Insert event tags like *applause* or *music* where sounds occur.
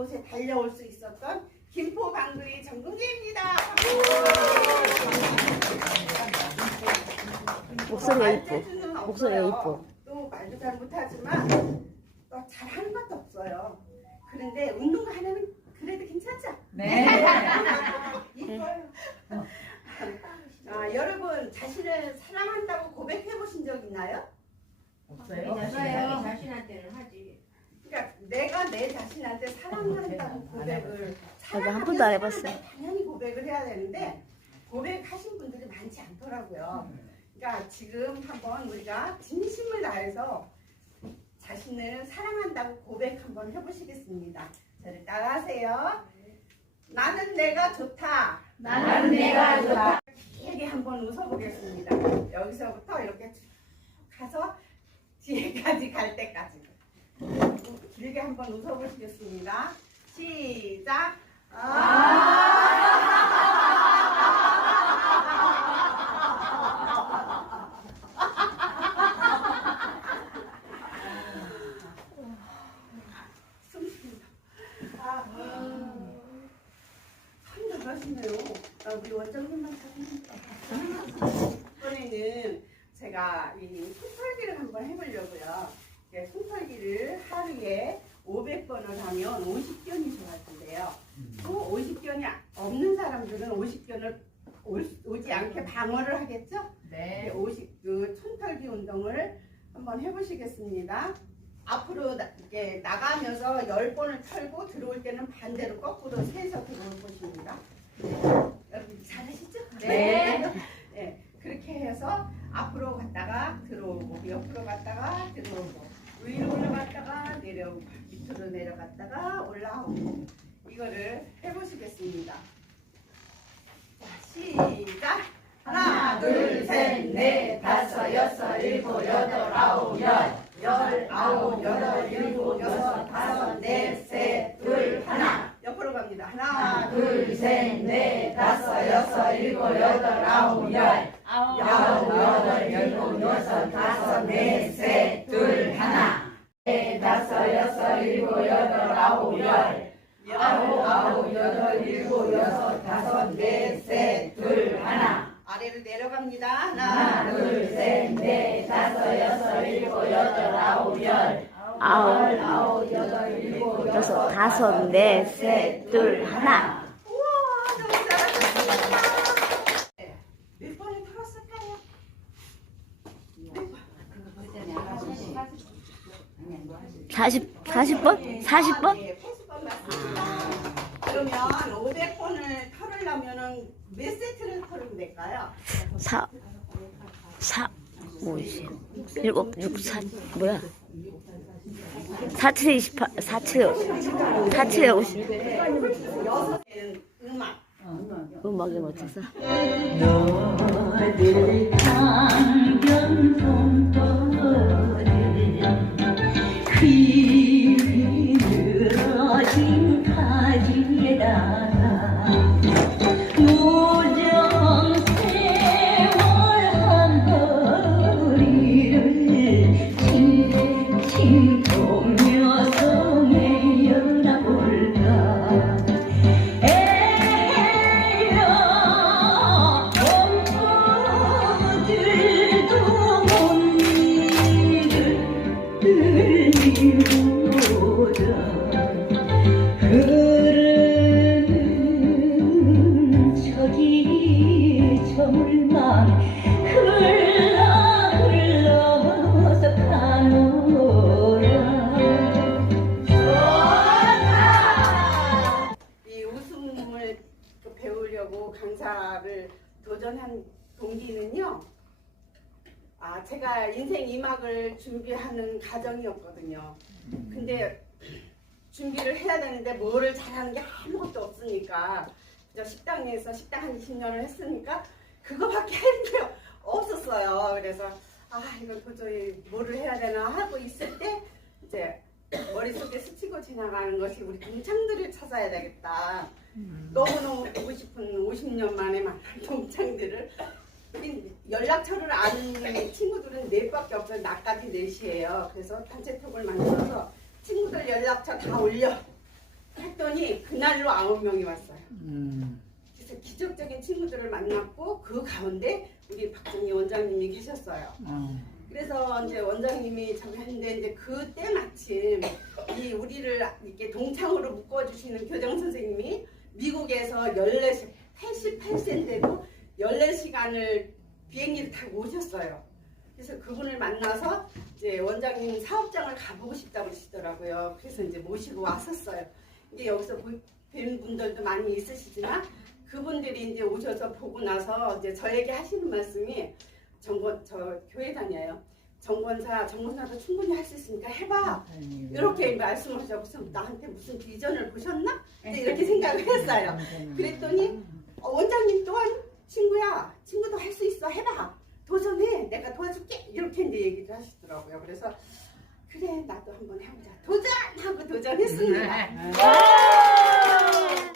이곳에 달려올 수 있었던 김포 방글이 정동재입니다. 목소리가 말 이뻐. 목소리가 없어요. 이뻐. 또 말도 잘 못하지만 또 잘하는 것도 없어요. 그런데 운동가 하나는 그래도 괜찮죠? 네. *laughs* 이뻐요. 아, 여러분 자신을 사랑한다고 고백해 보신 적 있나요? 없어요? 맞아요. 자신한테는 하지. 내가 내 자신한테 사랑한다고 안 고백을 나도 한 번도 안 해봤어요. 사랑한다고 당연히 고백을 해야 되는데 고백하신 분들이 많지 않더라고요. 그러니까 지금 한번 우리가 진심을 다해서 자신을 사랑한다고 고백 한번 해보시겠습니다. 저를 따라하세요. 나는 내가 좋다. 나는 내가 좋다. 길게 한번 웃어보겠습니다. 여기서부터 이렇게 쭉 가서 뒤에까지 갈 때까지 길게 한번 웃어보시겠습니다. 시작. 아, 참 잘하시네요. 아, 우리 원장님만. *laughs* 이번에는 제가 이 손털기를 한번 해보려고요. 이제 손털기를 하루에 500번을 하면 50견이 좋아할 텐데요. 또 50견이 없는 사람들은 50견을 오지 않게 방어를 하겠죠? 네. 50, 그 손털기 운동을 한번 해보시겠습니다. 앞으로 나, 이렇게 나가면서 10번을 털고 들어올 때는 반대로 거꾸로 세서 들어올 것입니다. 여러분 잘하시죠? 네. 네, 그렇게 해서 앞으로 갔다가 들어오고 옆으로 갔다가 들어오고 위로 올라갔다가 내려오고 밑으로 내려갔다가 올라오고 이거를 해보시겠습니다. 자, 시작! 하나, 둘, 셋, 넷, 다섯, 여섯, 일곱, 여덟, 아홉, 열, 열, 아홉, 여덟, 일곱, 여섯, 다섯, 넷, 셋, 둘, 하나. 옆으로 갑니다. 하나, 둘, 셋, 넷, 다섯, 여섯, 일곱, 여덟, 아홉, 열, 아홉, 여덟, 일곱, 여섯, 다섯, 넷, 셋, 둘, 하나. 넷, 다섯, 여섯, 일곱, 여덟, 아홉, 열, 아홉, 아홉, 여덟, 일곱, 여섯, 다섯, 넷, 셋, 둘, 하나. 아래로 내려갑니다. 하나, 둘, 셋, 넷, 다섯, 여섯, 일곱, 여덟, 아홉, 열. 아홉, 아홉, 여덟, 일곱, 여섯, 다섯, 넷, 셋, 둘, 하나. 우와, 너무 잘하셨습니다. 네, 몇 번을 털었을까요? 몇 번? 40, 40번? 40번? 네, 80번 맞습니다. 그러면 500번을 털으려면은 몇 세트를 털으면 될까요? 4, 4, 5, 7, 7, 6, 4, 뭐야? 4, 7, 28, 4, 7, 4, 7, 50. 여섯은 음악. 음악이 멋져서. 배우려고 강사를 도전한 동기는요. 아, 제가 인생 2막을 준비하는 과정이었거든요. 근데 준비를 해야 되는데 뭐를 잘하는 게 아무것도 없으니까 저 식당에서 식당 한 20년을 했으니까 그거밖에 할게 없었어요. 그래서 아 이거 도저히 뭐를 해야 되나 하고 있을 때 이제 머릿속에 스치고 지나가는 것이 우리 동창들을 찾아야 되겠다. 너무너무 보고 싶은 50년 만에 만난 동창들을 우린 연락처를 아는 친구들은 넷밖에 없어요. 나까지 넷이에요. 그래서 단체톡을 만들어서 친구들 연락처 다 올려 했더니 그날로 아홉 명이 왔어요. 음. 그래서 기적적인 친구들을 만났고 그 가운데 우리 박정희 원장님이 계셨어요. 어. 그래서 이제 원장님이 저기 했는데 이제 그때 마침 이 우리를 이렇게 동창으로 묶어주시는 교장 선생님이 미국에서 14시 88세인데도 14시간을 비행기를 타고 오셨어요. 그래서 그분을 만나서 이제 원장님 사업장을 가보고 싶다고 그러시더라고요. 그래서 이제 모시고 왔었어요. 이제 여기서 보- 뵌 분들도 많이 있으시지만 그분들이 이제 오셔서 보고 나서 이제 저에게 하시는 말씀이 정권 저 교회 다녀요. 정권사 정권사도 충분히 할 수 있으니까 해봐. 이렇게 말씀하셔서 나한테 무슨 비전을 보셨나? 이제 이렇게 생각을 했어요. 그랬더니 어, 원장님 또한 친구야 친구도 할 수 있어 해봐. 도전해. 내가 도와줄게. 이렇게 이제 얘기를 하시더라고요. 그래서 그래 나도 한번 해보자. 도전! 하고 도전했습니다. 네.